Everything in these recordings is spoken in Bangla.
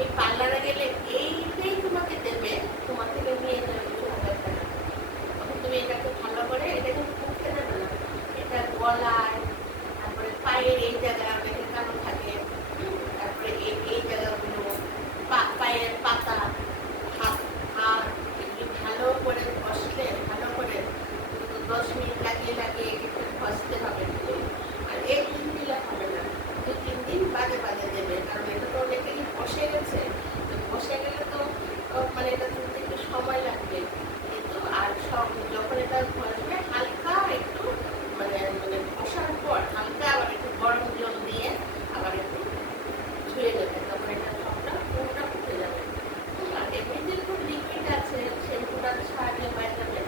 তুমি পার্লারে গেলে এইটাই তোমাকে দেবে, তোমার থেকে নিয়ে যাবে 2000 টাকা। তখন তুমি এটাকে ভালো করে, এটা কিন্তু মুখে দেবে না, এটা গলায়, তারপরে পায়ের এই জায়গায় অনেকের কালো থাকে, তারপরে এই জায়গাগুলো, পায়ের পাতা, হাত হাত এগুলি ভালো করে ঘষলে, ভালো করে 10 মিনিট লাগিয়ে লাগিয়ে একটু ঘষতে হবে। আর একদিন দিলে হবে না, 2-3 দিন বাদে বাদে দেবে, কারণ এটা তো অনেকেরই বসে গেছে। তো বসে গেলে তো মানে এটা তুলতে একটু সময় লাগবে। কিন্তু আর সব যখন এটা ঘষবে হালকা একটু মানে মানে ঘষার পর হালকা আবার একটু গরম জল দিয়ে আবার একটু ধুয়ে নেবে, তখন এটা সবটা পুরোটা উঠে যাবে। আর এমনিতে খুব লিকুইড আছে, শ্যাম্পুটা ছাড়লে হয়ে যাবে,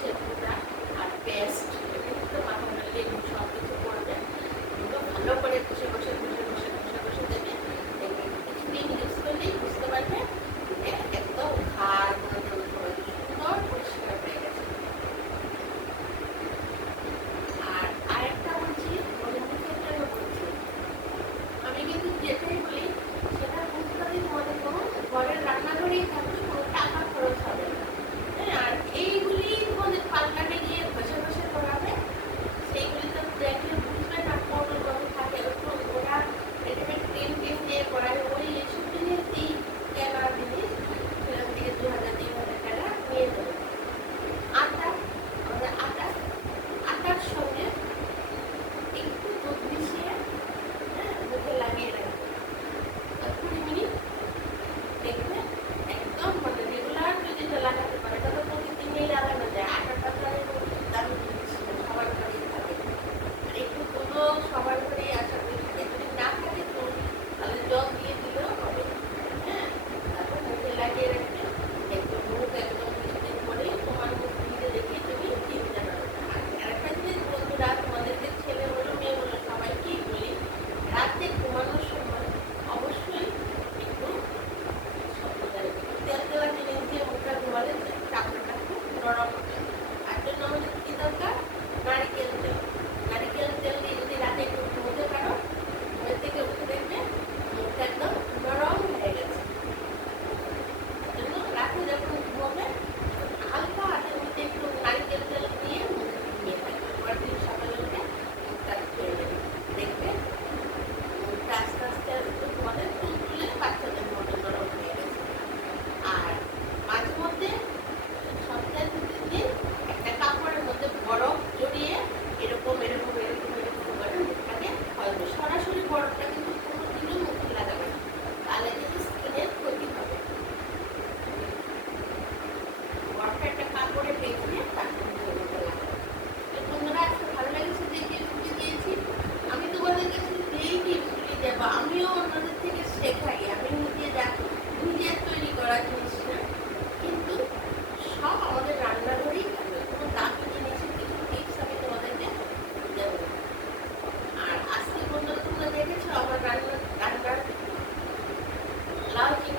শ্যাম্পুটা আর পেস্ট এগুলো তো মাথা মারলে সব কিছু করবে। এগুলো ভালো করে ঘষে ঘষে ঘষে ঘষে ঘষে ঘষে দেবে, দেখবে কিছুদিন ইউজ করলেই বুঝতে পারবে একদম ঘাড় সুন্দর পরিষ্কার হয়ে গেছে। আর আরেকটা বলছি, মুখের জন্য বলছি, আমি কিন্তু যেটাই বলি সেটা বুঝতে পারি তোমাদের কোনো ঘরের রান্নাঘরেই থাকবে, কোনো টাকা খরচ হবে না। হ্যাঁ, আর এইগুলি তোমাদের পার্লারে গিয়ে ঘষে ঘষে করাবে, সেইগুলি তো দেখলে বুঝবে না কোন কত থাকে। ওরা রেডিমেড ক্রিম টিম দিয়ে করায়, ওই এসব জিনিসই কেনা জিনিস, সেখান থেকে 2000-3000 টাকা নিয়ে দেবে। আটা, আমাদের আটার সঙ্গে একটু দুধ মিশিয়ে মুখে লাগিয়ে রাখবে 20 মিনিট, দেখবে একদম মানে রেগুলার যদি এটা লাগাতে পারে, তাহলে প্রতিদিনই লাগানো যায়। আটাটা তো দামি জিনিস, সবার ঘরেই থাকে। আর একটু দুধও সবার ঘরেই আশা করি থাকে, যদি না থাকে তো তাহলে জল দিয়ে দিলেও হবে। হ্যাঁ, তারপর মুখে লাগিয়ে রাখবে, দেখবে মুখ একদম কিছুদিন পরে তোমার মুখ নিজে দেখে তুমি চিনতে পারবে। আর আরেকটা জিনিস বন্ধুরা, তোমাদেরকে ছেলে বলো মেয়ে বলো সবাইকেই বলি, রাতে ঘুমানোর সময় অবশ্যই একটু তেল দেওয়া জিনিস দিয়ে মুখটা ঘুমালে কাপড়টা খুব নরম হবে। তার জন্য আমাদের কি দরকার? নারিকেল তেল। নারিকেল তেল দিয়ে যদি রাতে একটু ঘুমোতে পারো, ঘুমের থেকে উঠে দেখবে মুখটা একদম নরম হয়ে গেছে। তার জন্য রাতে যখন ঘুমোবে হালকা হাতের মধ্যে একটু নারিকেল তেল দিয়ে মুখে ঘুমিয়ে থাকবে, পরের দিন সকালে উঠে মুখটা ধুয়ে নেবে, দেখবে মুখটা আস্তে আস্তে একটু তোমাদের তুলতুলে বাচ্চাদের মতো নরম হয়ে গেছে। আর মাঝে মধ্যে সপ্তাহে 2-3 দিন একটা কাপড়ের মধ্যে বরফ জড়িয়ে এরকম এরকম এরকম এরকম করে মুখটাকে ধোয়াবে। সরাসরি বরফটা কিন্তু কোনোদিনও মুখে লাগাবে না, তাহলে কিন্তু স্কিনের ক্ষতি হবে। বরফটা একটা কাপড়ে পেঁচিয়ে তারপর মুখে লাগাবে। বন্ধুরা, আজকে ভালো লেগেছে যে টিপসগুলি দিয়েছি। আমি তোমাদের কাছে যেই টিপসগুলি দেবো আমিও অন্যদের থেকে শেখাই, আমি নিজে তৈরি করা জিনিস না, কিন্তু সব আমাদের রান্নাঘরেই থাকবে, কোনো দামি জিনিসের কিছু টিপস আমি তোমাদেরকে দেবো। আর আজকে বন্ধুরা তোমরা দেখেছো আমার রান্নার লাউ চিংড়ি